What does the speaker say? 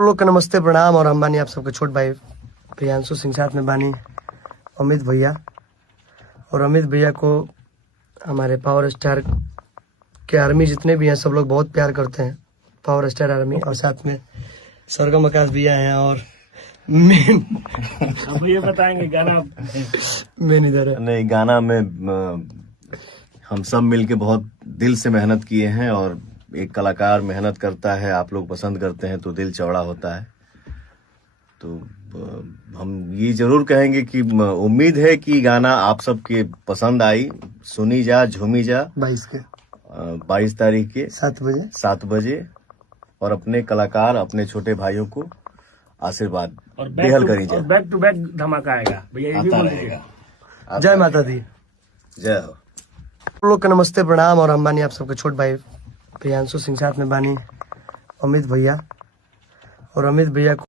लोग का नमस्ते प्रणाम और हम बानी आप सबके छोट भाई प्रियांशु सिंह, साथ में बानी अमित भैया। और अमित भैया को हमारे पावर स्टार के आर्मी जितने भी हैं सब लोग बहुत प्यार करते हैं, पावर स्टार आर्मी। और साथ में सरगम आकाश भैया हैं और मेन भैया बताएंगे गाना मेन इधर है। नहीं, गाना में हम सब मिलके बहुत दिल से मेहनत किए हैं और एक कलाकार मेहनत करता है, आप लोग पसंद करते हैं तो दिल चौड़ा होता है। तो हम ये जरूर कहेंगे कि उम्मीद है कि गाना आप सबके पसंद आई, सुनी जा, झूमी जा। 22 तारीख के 7 बजे और अपने कलाकार, अपने छोटे भाइयों को आशीर्वाद बेहल करी जाए। बैक टू बैक धमाका आएगा भैया, ये भी बोल दीजिएगा। जय माता दी, जय हो। लोग का नमस्ते प्रणाम और हम बानी आप सबके छोट भाई प्रियांशु सिंह, साथ में बानी अमित भैया। और अमित भैया को